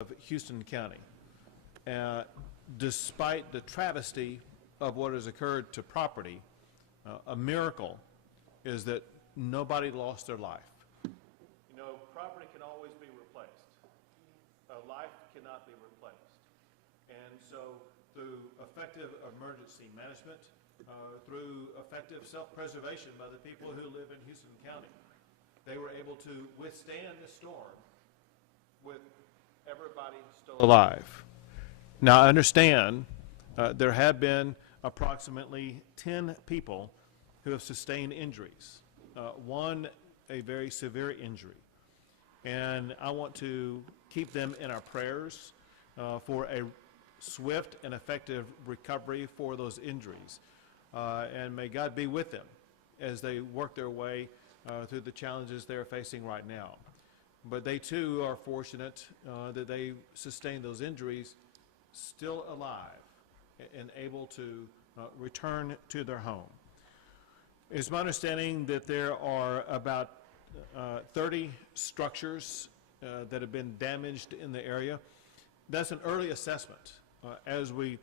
of Houston County. Despite the travesty of what has occurred to property, a miracle is that nobody lost their life. You know, property can always be replaced. A life cannot be replaced. And so through effective emergency management, through effective self-preservation by the people who live in Houston County, they were able to withstand the storm with everybody still alive. Now, I understand there have been approximately 10 people who have sustained injuries, one a very severe injury. And I want to keep them in our prayers for a swift and effective recovery for those injuries. And may God be with them as they work their way through the challenges they're facing right now. But they too are fortunate that they sustained those injuries still alive and able to return to their home. It's my understanding that there are about 30 structures that have been damaged in the area. That's an early assessment. As we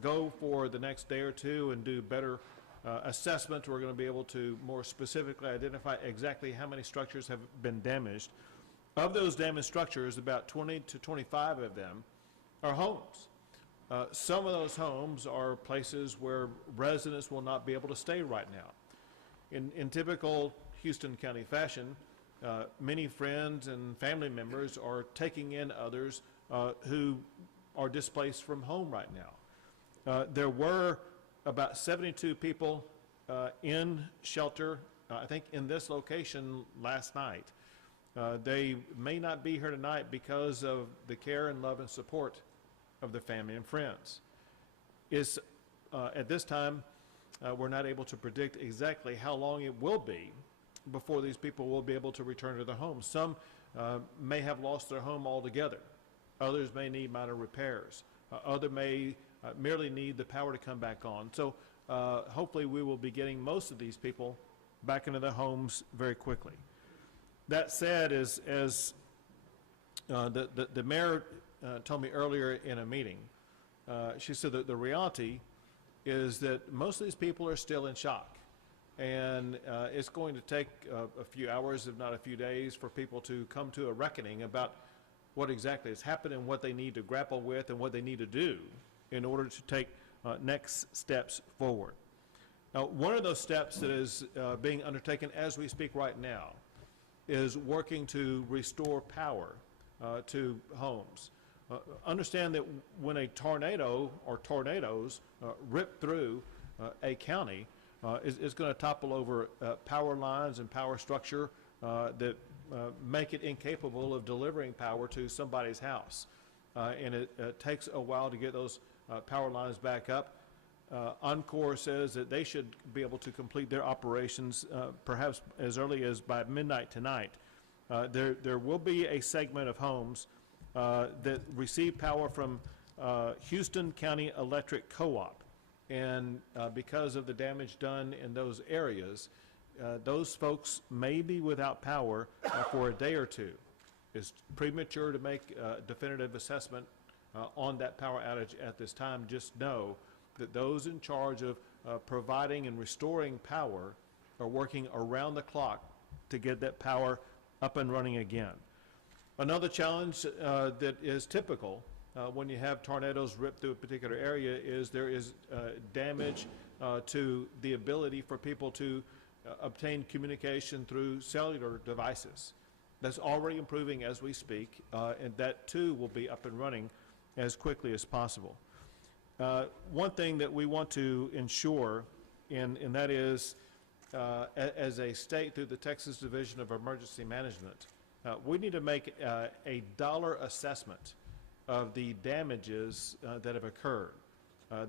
go for the next day or two and do better assessment, we're going to be able to more specifically identify exactly how many structures have been damaged. Of those damaged structures, about 20 to 25 of them are homes. Some of those homes are places where residents will not be able to stay right now. In typical Houston County fashion, many friends and family members are taking in others who are displaced from home right now. There were about 72 people in shelter, I think in this location last night. They may not be here tonight because of the care and love and support of their family and friends. At this time, we're not able to predict exactly how long it will be before these people will be able to return to their homes. Some may have lost their home altogether. Others may need minor repairs. Others may merely need the power to come back on. So hopefully we will be getting most of these people back into their homes very quickly. That said, as the mayor told me earlier in a meeting, she said that the reality is that most of these people are still in shock. And it's going to take a few hours, if not a few days, for people to come to a reckoning about what exactly has happened and what they need to grapple with and what they need to do in order to take next steps forward. Now, one of those steps that is being undertaken as we speak right now is working to restore power to homes. Understand that when a tornado or tornadoes rip through a county, it's going to topple over power lines and power structure that make it incapable of delivering power to somebody's house. And it takes a while to get those power lines back up. Encore says that they should be able to complete their operations perhaps as early as by midnight tonight. There will be a segment of homes that receive power from Houston County Electric Co-op. And because of the damage done in those areas, those folks may be without power for a day or two. It's premature to make a definitive assessment on that power outage at this time. Just know that those in charge of providing and restoring power are working around the clock to get that power up and running again. Another challenge that is typical when you have tornadoes rip through a particular area is there is damage to the ability for people to obtain communication through cellular devices. That's already improving as we speak, and that too will be up and running as quickly as possible. One thing that we want to ensure, and that is, as a state through the Texas Division of Emergency Management, we need to make a dollar assessment of the damages that have occurred.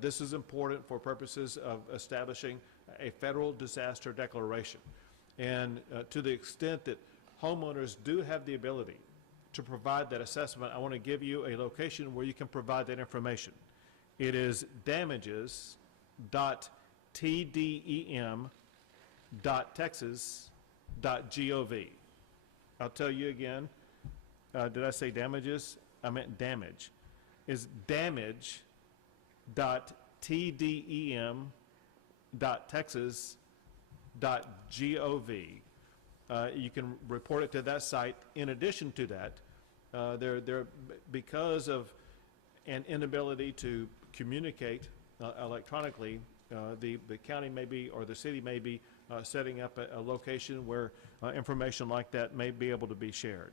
This is important for purposes of establishing a federal disaster declaration. And to the extent that homeowners do have the ability to provide that assessment, I want to give you a location where you can provide that information. It is damages.tdem.texas.gov. I'll tell you again, did I say damages? I meant damage, is damage.tdem.texas.gov. You can report it to that site. In addition to that, because of an inability to communicate electronically, the county may be, or the city may be setting up a location where information like that may be able to be shared.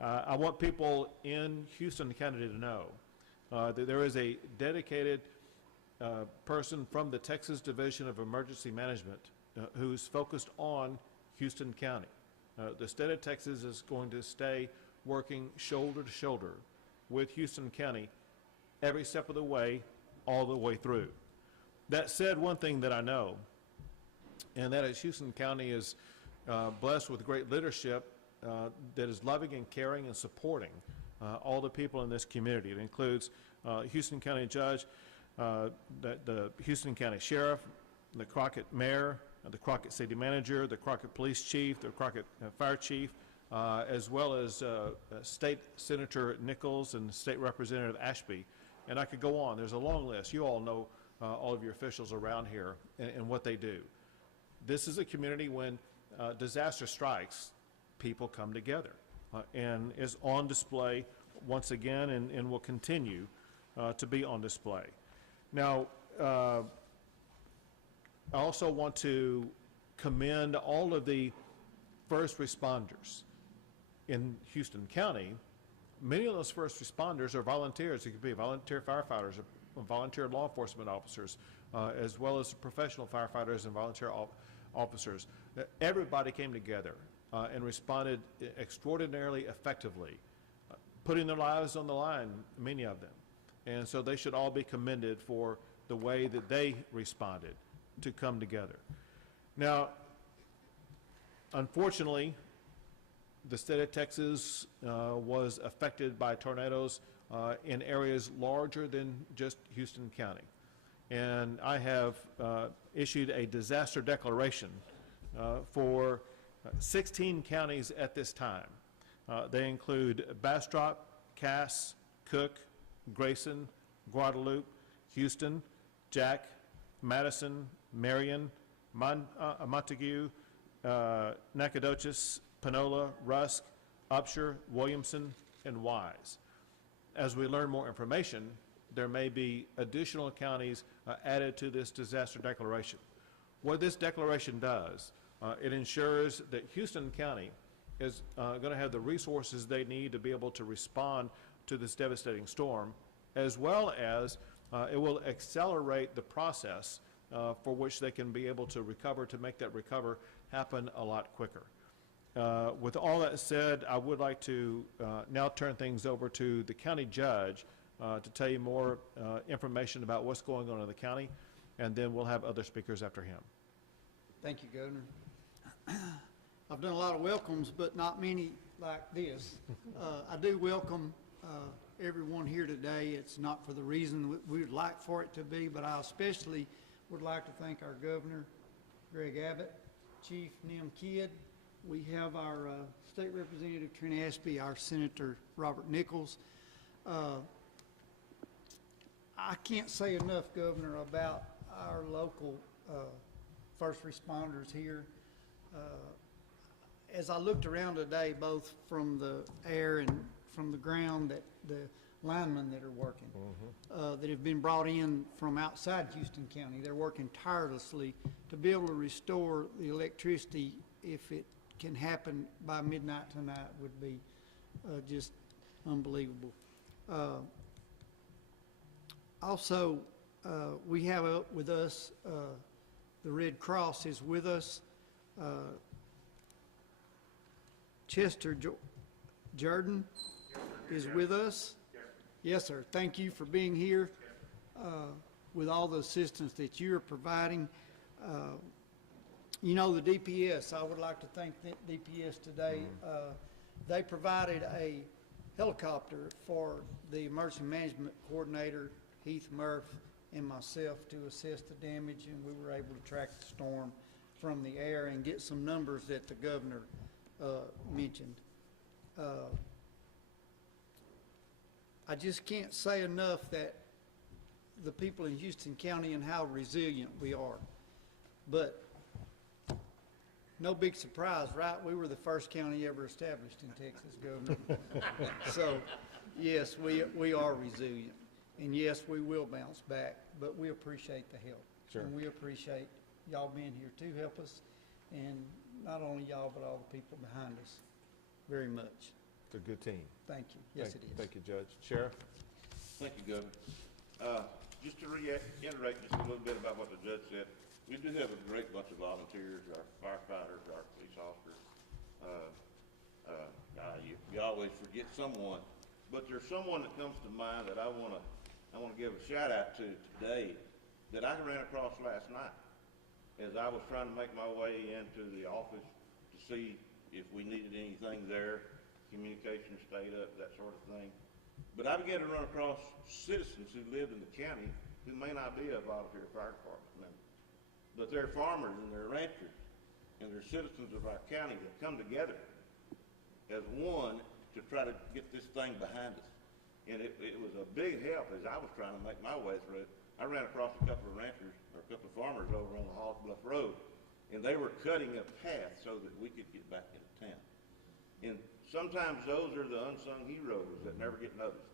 I want people in Houston County to know that there is a dedicated person from the Texas Division of Emergency Management who's focused on Houston County. The state of Texas is going to stay working shoulder to shoulder with Houston County every step of the way, all the way through. That said, one thing that I know, and that is Houston County is blessed with great leadership that is loving and caring and supporting all the people in this community. It includes Houston County Judge, the Houston County Sheriff, the Crockett Mayor, the Crockett City Manager, the Crockett Police Chief, the Crockett Fire Chief, as well as State Senator Nichols and State Representative Ashby. And I could go on. There's a long list. You all know all of your officials around here and what they do. This is a community when disaster strikes, people come together and is on display once again and will continue to be on display. Now, I also want to commend all of the first responders in Houston County. Many of those first responders are volunteers. It could be volunteer firefighters, or volunteer law enforcement officers, as well as professional firefighters and volunteer officers. Everybody came together and responded extraordinarily effectively, putting their lives on the line, many of them. And so they should all be commended for the way that they responded to come together. Now, unfortunately, the state of Texas was affected by tornadoes in areas larger than just Houston County. And I have issued a disaster declaration for 16 counties at this time. They include Bastrop, Cass, Cook, Grayson, Guadalupe, Houston, Jack, Madison, Marion, Montague, Nacogdoches, Panola, Rusk, Upshur, Williamson, and Wise. As we learn more information, there may be additional counties added to this disaster declaration. What this declaration does, it ensures that Houston County is going to have the resources they need to be able to respond to this devastating storm, as well as it will accelerate the process for which they can be able to recover, to make that recover happen a lot quicker. With all that said, I would like to now turn things over to the county judge to tell you more information about what's going on in the county, and then we'll have other speakers after him. Thank you, Governor. I've done a lot of welcomes, but not many like this. I do welcome everyone here today. It's not for the reason we would like for it to be, but I especially would like to thank our Governor, Greg Abbott, Chief Nim Kidd. We have our State Representative Trent Ashby, our Senator Robert Nichols. I can't say enough, Governor, about our local first responders here. As I looked around today, both from the air and from the ground, that the linemen that are working, that have been brought in from outside Houston County, they're working tirelessly to be able to restore the electricity. If it can happen by midnight tonight, would be just unbelievable. Also, we have with us, the Red Cross is with us. Chester Jordan is with us. Yes, sir. Thank you for being here with all the assistance that you are providing. You know, the DPS, I would like to thank the DPS today. They provided a helicopter for the emergency management coordinator, Heath Murph, and myself to assess the damage, and we were able to track the storm from the air and get some numbers that the governor mentioned. I just can't say enough that the people in Houston County and how resilient we are. But no big surprise, right? We were the first county ever established in Texas, Governor. So, yes, we are resilient. And yes, we will bounce back, but we appreciate the help. Sure. And we appreciate y'all being here to help us, and not only y'all, but all the people behind us, very much. It's a good team. Thank you. Yes, it is. Thank you, Judge. Sheriff? Thank you, Governor. Just to reiterate just a little bit about what the judge said, we do have a great bunch of volunteers, our firefighters, our police officers. You always forget someone, but there's someone that comes to mind that I want to give a shout out to today that I ran across last night as I was trying to make my way into the office to see if we needed anything there, communication stayed up, that sort of thing. But I began to run across citizens who lived in the county who may not be a volunteer fire department member, but they're farmers and they're ranchers and they're citizens of our county that come together as one to try to get this thing behind us. And it was a big help as I was trying to make my way through it. I ran across a couple of ranchers or a couple of farmers over on the Halls Bluff Road, and they were cutting a path so that we could get back into town. And sometimes those are the unsung heroes that never get noticed.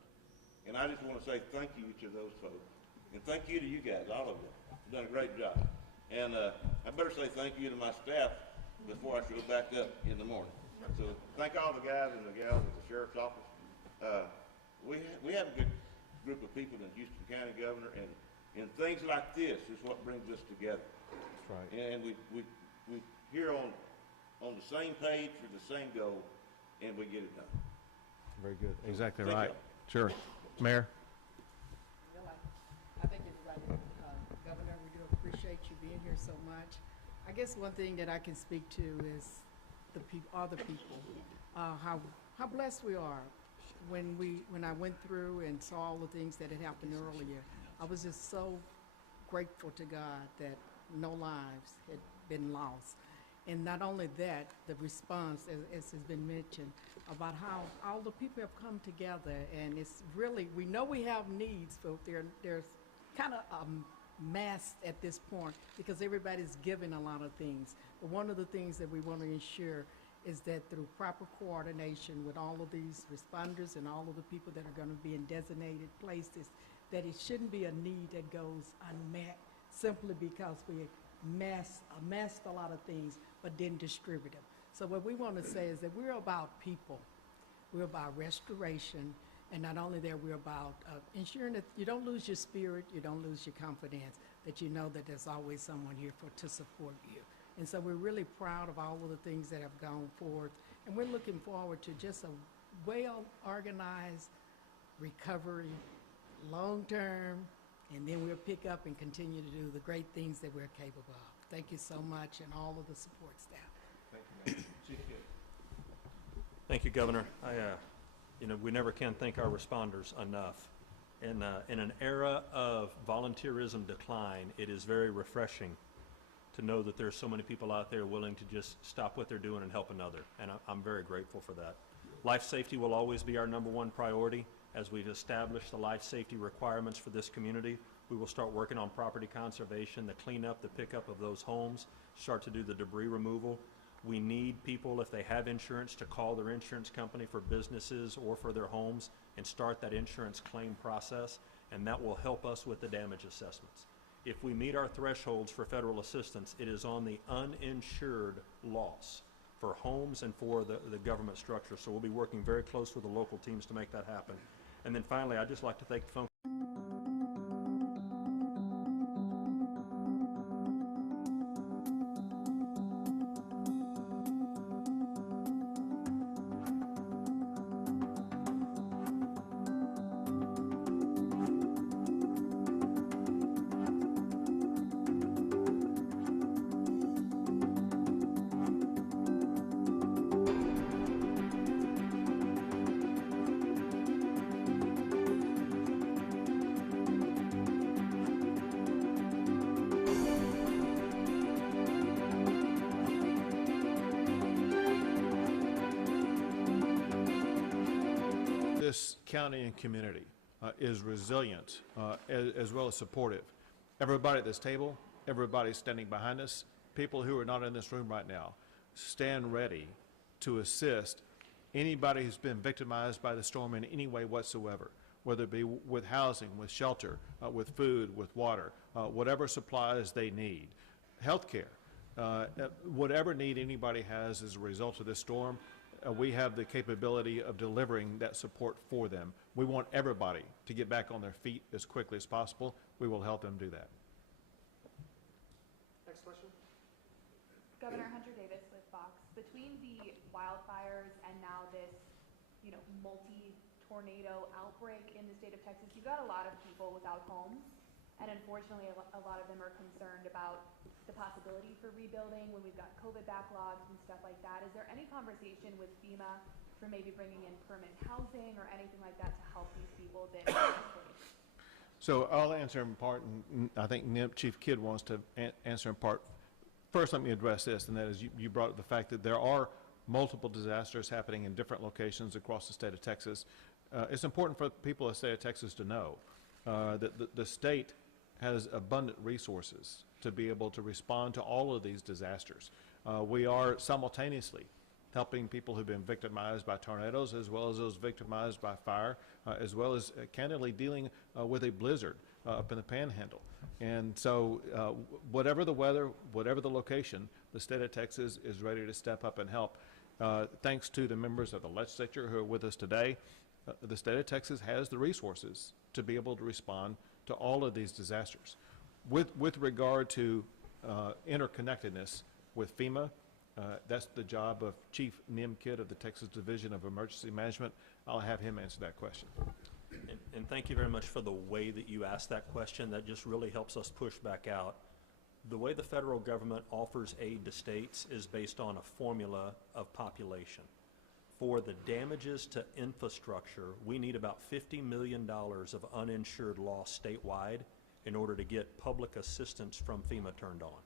And I just want to say thank you to those folks. And thank you to you guys, all of you. You've done a great job. And I better say thank you to my staff before I go back up in the morning. So thank all the guys and the gals at the Sheriff's Office. We have a good group of people in Houston County, Governor, and things like this is what brings us together. That's right. And we here on the same page for the same goal, and we get it done. Very good. Exactly Thank right. you. Sure. Mayor? I think you're right, Governor, we do appreciate you being here so much. I guess one thing that I can speak to is other people, how blessed we are. When I went through and saw all the things that had happened earlier, I was just so grateful to God that no lives had been lost. And not only that, the response, as has been mentioned, about how all the people have come together, and it's really, we know we have needs, but there's kind of a mass at this point because everybody's giving a lot of things. But one of the things that we want to ensure is that through proper coordination with all of these responders and all of the people that are going to be in designated places, that it shouldn't be a need that goes unmet simply because we amassed a lot of things but didn't distribute them. So what we want to say is that we're about people. We're about restoration, and not only that, we're about ensuring that you don't lose your spirit, you don't lose your confidence, that you know that there's always someone here to support you. And so we're really proud of all of the things that have gone forward, and we're looking forward to just a well-organized recovery, long-term, and then we'll pick up and continue to do the great things that we're capable of. Thank you so much, and all of the support staff. Thank you, Chief Gibb. Thank you, Governor. We never can thank our responders enough. In an era of volunteerism decline, it is very refreshing to know that there's so many people out there willing to just stop what they're doing and help another, and I'm very grateful for that. Life safety will always be our #1 priority. As we've established the life safety requirements for this community, we will start working on property conservation, the cleanup, the pickup of those homes, start to do the debris removal. We need people, if they have insurance, to call their insurance company for businesses or for their homes and start that insurance claim process, and that will help us with the damage assessments. If we meet our thresholds for federal assistance, it is on the uninsured loss for homes and for the government structure. So we'll be working very close with the local teams to make that happen. And then finally, I'd just like to thank the phone county and community is resilient as well as supportive. Everybody at this table, everybody standing behind us, people who are not in this room right now, stand ready to assist anybody who's been victimized by the storm in any way whatsoever, whether it be with housing, with shelter, with food, with water, whatever supplies they need, health care, whatever need anybody has as a result of this storm, we have the capability of delivering that support for them. We want everybody to get back on their feet as quickly as possible. We will help them do that. Next question. Governor Hunter Davis with Fox. Between the wildfires and now this, multi-tornado outbreak in the state of Texas, you've got a lot of people without homes, and unfortunately, a lot of them are concerned about the possibility for rebuilding when we've got COVID backlogs and stuff like that. Is there any conversation with FEMA for maybe bringing in permanent housing or anything like that to help these people that are displaced? So I'll answer in part, and I think Chief Kidd wants to answer in part. First, let me address this, and that is you brought up the fact that there are multiple disasters happening in different locations across the state of Texas. It's important for people of the state of Texas to know that the state has abundant resources to be able to respond to all of these disasters. We are simultaneously helping people who've been victimized by tornadoes, as well as those victimized by fire, as well as candidly dealing with a blizzard up in the Panhandle. And so whatever the weather, whatever the location, the state of Texas is ready to step up and help. Thanks to the members of the legislature who are with us today, the state of Texas has the resources to be able to respond to all of these disasters. With regard to interconnectedness with FEMA, that's the job of Chief Nim Kidd of the Texas Division of Emergency Management. I'll have him answer that question. And thank you very much for the way that you asked that question. That just really helps us push back out. The way the federal government offers aid to states is based on a formula of population. For the damages to infrastructure, we need about $50 million of uninsured loss statewide in order to get public assistance from FEMA turned on.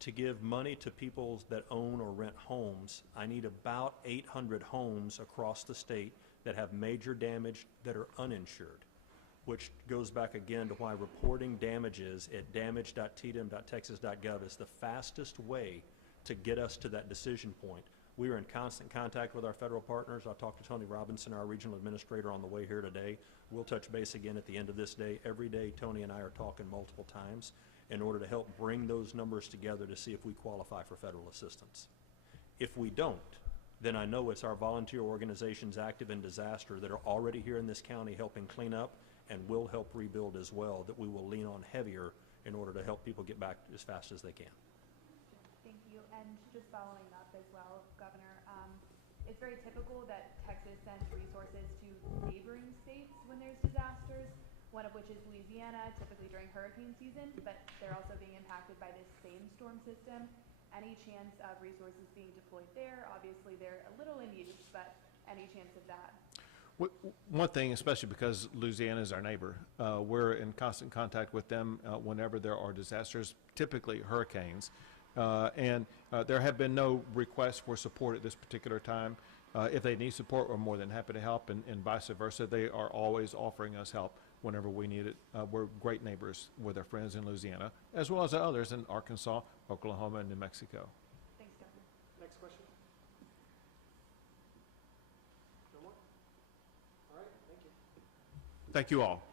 To give money to people that own or rent homes, I need about 800 homes across the state that have major damage that are uninsured, which goes back again to why reporting damages at damage.tdm.texas.gov is the fastest way to get us to that decision point. We are in constant contact with our federal partners. I talked to Tony Robinson, our regional administrator, on the way here today. We'll touch base again at the end of this day. Every day, Tony and I are talking multiple times in order to help bring those numbers together to see if we qualify for federal assistance. If we don't, then I know it's our volunteer organizations active in disaster that are already here in this county helping clean up and will help rebuild as well that we will lean on heavier in order to help people get back as fast as they can. Thank you. And just following up as well, Governor, it's very typical that Texas sends resources to neighboring states when there's disasters, one of which is Louisiana, typically during hurricane season, but they're also being impacted by this same storm system. Any chance of resources being deployed there? Obviously, they're a little in use, but any chance of that? One thing, especially because Louisiana is our neighbor, we're in constant contact with them whenever there are disasters, typically hurricanes. And there have been no requests for support at this particular time. If they need support, we're more than happy to help, and vice versa. They are always offering us help whenever we need it. We're great neighbors with our friends in Louisiana, as well as others in Arkansas, Oklahoma, and New Mexico. Thanks, Governor. Next question. No more? All right, thank you. Thank you all.